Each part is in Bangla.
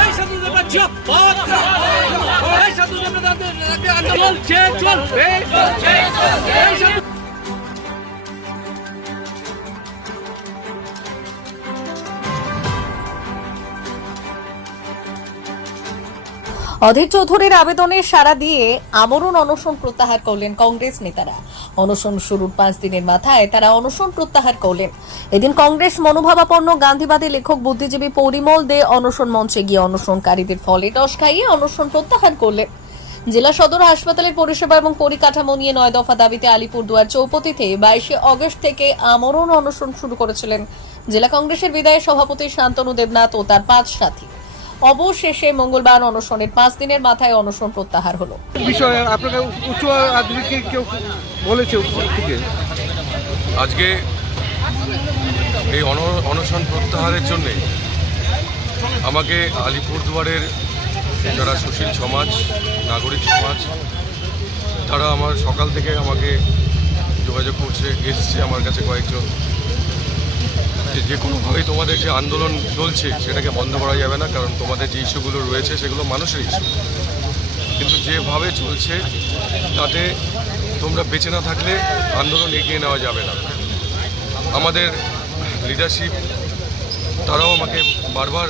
এই সাধু দেবতা জিয়াবাদ এই সাধু দেবতা চলছে চলবে অধীর চৌধুরীর আবেদনে সাড়া দিয়ে আমরণ অনশন প্রত্যাহার করলেন কংগ্রেস নেতারা। অনশন শুরুর পাঁচ দিনের মাথায় তারা অনশন প্রত্যাহার করলেন। এদিন কংগ্রেস মনোভাবাপন্ন গান্ধীবাদী লেখক, বুদ্ধিজীবী পরিমল দে অনশন মঞ্চে গিয়ে অনশনকারীদের ফলে টস খাইয়ে অনশন প্রত্যাহার করলেন। জেলা সদর হাসপাতালের পরিষেবা এবং পরিকাঠামো নিয়ে নয় দফা দাবিতে আলিপুরদুয়ার চৌপতিতে বাইশে অগস্ট থেকে আমরণ অনশন শুরু করেছিলেন জেলা কংগ্রেসের বিদায়ী সভাপতি শান্তনু দেবনাথ ও তার পাঁচ সাথী। অবশেষে মঙ্গলবার অনশনের পাঁচ দিনের মাথায় অনশন প্রত্যাহার হলো। বিষয়ে আপনাকে উচ্চ আধিকারিককে কেউ বলেছে আজকে এই অন- অনশন প্রত্যাহারের জন্যে আমাকে আলিপুরদুয়ারের যারা সুশীল সমাজ নাগরিক সমাজ তারা আমার সকাল থেকে আমাকে যোগাযোগ করছে এসছে আমার কাছে কয়েকজন। যে যে কোনোভাবেই তোমাদের যে আন্দোলন চলছে, সেটাকে বন্ধ করা যাবে না, কারণ তোমাদের যে ইস্যুগুলো রয়েছে, সেগুলো মানুষের ইস্যু। কিন্তু যেভাবে চলছে, তাতে তোমরা বেঁচে না থাকলে আন্দোলন এগিয়ে নেওয়া যাবে না। আমাদের লিডারশিপ তারাও আমাকে বারবার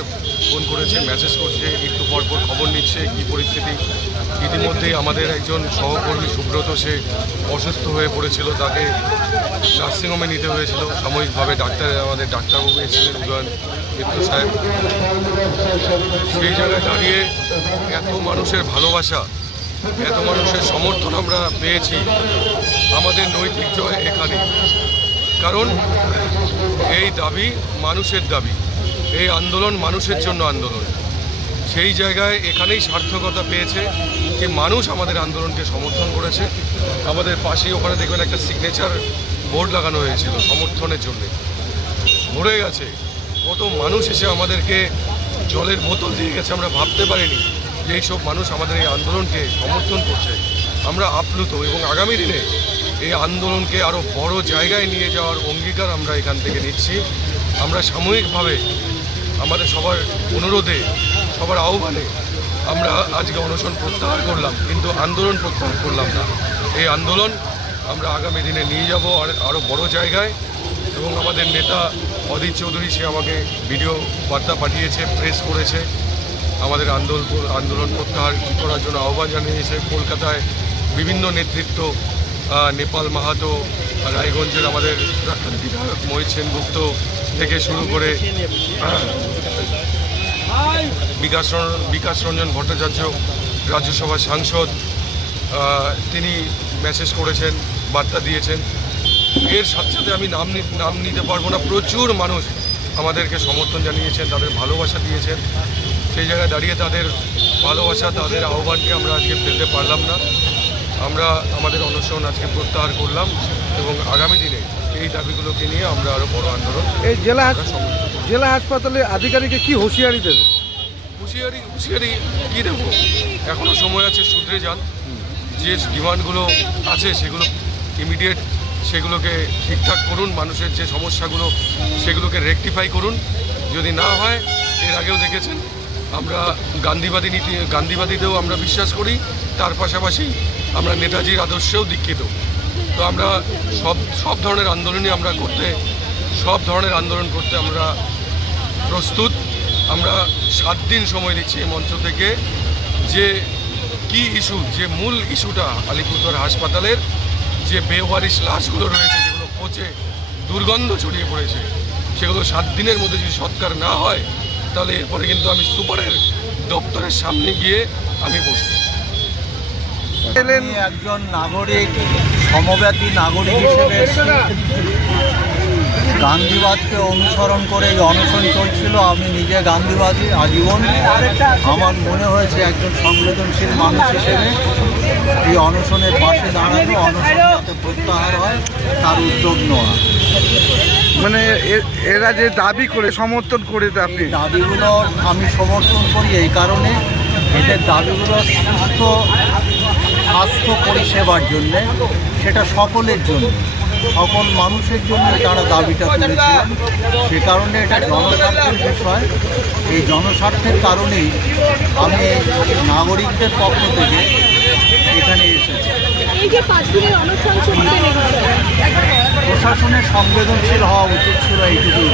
ফোন করেছে মেসেজ করছে, একটু পর পর খবর নিচ্ছে, কী পরিস্থিতি। ইতিমধ্যেই আমাদের একজন সহকর্মী সুব্রত, সে অসুস্থ হয়ে পড়েছিল, তাকে নার্সিংহোমে নিতে হয়েছিল। সাময়িকভাবে ডাক্তার, আমাদের ডাক্তারবাবু এসেছিলেন উদয়ন মিত্র সাহেব। সেই জায়গায় দাঁড়িয়ে এত মানুষের ভালোবাসা, এত মানুষের সমর্থন আমরা পেয়েছি, আমাদের নৈতিক জয় এখানে। কারণ এই দাবি মানুষের দাবি। এই আন্দোলন মানুষের জন্য আন্দোলন। সেই জায়গায় এখানেই সার্থকতা পেয়েছে যে মানুষ আমাদের আন্দোলনকে সমর্থন করেছে। আমাদের পাশেই ওখানে দেখবেন একটা সিগনেচার বোর্ড লাগানো হয়েছিল সমর্থনের জন্য। ভরে গেছে। কত মানুষ এসে আমাদেরকে জলের বোতল দিয়ে গেছে, আমরা ভাবতে পারিনি যে এইসব মানুষ আমাদের এই আন্দোলনকে সমর্থন করছে। আমরা আপ্লুত এবং আগামী দিনে এই আন্দোলনকে আরও বড় জায়গায় নিয়ে যাওয়ার অঙ্গীকার আমরা এখান থেকে নিচ্ছি। আমরা সাময়িকভাবে আমাদের সবার অনুরোধে, সবার আহ্বানে আমরা আজকে অনশন প্রত্যাহার করলাম, কিন্তু আন্দোলন প্রত্যাহার করলাম না। এই আন্দোলন আমরা আগামী দিনে নিয়ে যাব আর আরও বড় জায়গায় এবং আমাদের নেতা অদিত চৌধুরী, সে আমাকে ভিডিও বার্তা পাঠিয়েছে, প্রেস করেছে। আমাদের আন্দোলন আন্দোলন প্রত্যাহার করার জন্য আহ্বান জানিয়েছে। কলকাতায় বিভিন্ন নেতৃত্ব নেপাল মাহাতো, রায়গঞ্জের আমাদের বিধায়ক মোহিত সেনগুপ্ত থেকে শুরু করে বিকাশ বিকাশ রঞ্জন ভট্টাচার্য রাজ্যসভার সাংসদ তিনি মেসেজ করেছেন বার্তা দিয়েছেন। এর সাথে সাথে আমি নাম নি- নাম নিতে পারব না। প্রচুর মানুষ আমাদেরকে সমর্থন জানিয়েছেন তাদের ভালোবাসা দিয়েছেন। সেই জায়গায় দাঁড়িয়ে তাদের ভালোবাসা তাদের আহ্বানকে আমরা আজকে ফেলতে পারলাম না। আমরা আমাদের অনশন আজকে প্রত্যাহার করলাম এবং আগামী দিনে এই দাবিগুলোকে নিয়ে আমরা আরও বড় আন্দোলন এই জেলা জেলা হাসপাতালে আধিকারিককে কি হুঁশিয়ারি দেবে? হুঁশিয়ারি হুঁশিয়ারি কী দেবো? এখনও সময় আছে, শুধরে যান। যে ডিমান্ডগুলো আছে, সেগুলো ইমিডিয়েট সেগুলোকে ঠিকঠাক করুন, মানুষের যে সমস্যাগুলো, সেগুলোকে রেকটিফাই করুন। যদি না হয়, এর আগেও দেখেছেন, আমরা গান্ধীবাদী নীতি, গান্ধীবাদীতেও আমরা বিশ্বাস করি, তার পাশাপাশি আমরা নেতাজির আদর্শেও দীক্ষিত। তো আমরা সব সব ধরনের আন্দোলনই আমরা করতে, সব ধরনের আন্দোলন করতে আমরা প্রস্তুত আমরা সাত দিন সময় দিচ্ছি এই মঞ্চ থেকে যে কি ইস্যু, যে মূল ইস্যুটা আলিপুরদুয়ার হাসপাতালের, যে বেওয়ারিশ লাশগুলো রয়েছে, যেগুলো পচে দুর্গন্ধ ছড়িয়ে পড়েছে, সেগুলো সাত দিনের মধ্যে যদি সৎকার না হয়, তাহলে এরপরে কিন্তু আমি সুপারের দপ্তরের সামনে গিয়ে আমি বসবো একজন নাগরিক, সমব্যাপী নাগরিক হিসেবে। গান্ধীবাদকে অনুসরণ করে এই অনশন চলছিল আমি নিজে গান্ধীবাদী আজীবন আমার মনে হয়েছে একজন সংবেদনশীল মানুষ হিসেবে এই অনশনের পাশে দাঁড়ানো অনশন যাতে প্রত্যাহার হয় তার উদ্যোগ নেওয়া। মানে এ- এরা যে দাবি করে সমর্থন করে আপনি? দাবিগুলো আমি সমর্থন করি এই কারণে এদের দাবিগুলো সুস্থ স্বাস্থ্য পরিষেবার জন্যে সেটা সকলের জন্য। সকল মানুষের জন্য তারা দাবিটা তুলেছিলেন সে কারণে এটা জনস্বার্থের বিষয়। এই জনস্বার্থের কারণেই আমি নাগরিকদের পক্ষ থেকে এখানে এসেছি। প্রশাসনের সংবেদনশীল হওয়া উচিত ছিল এইটুকুই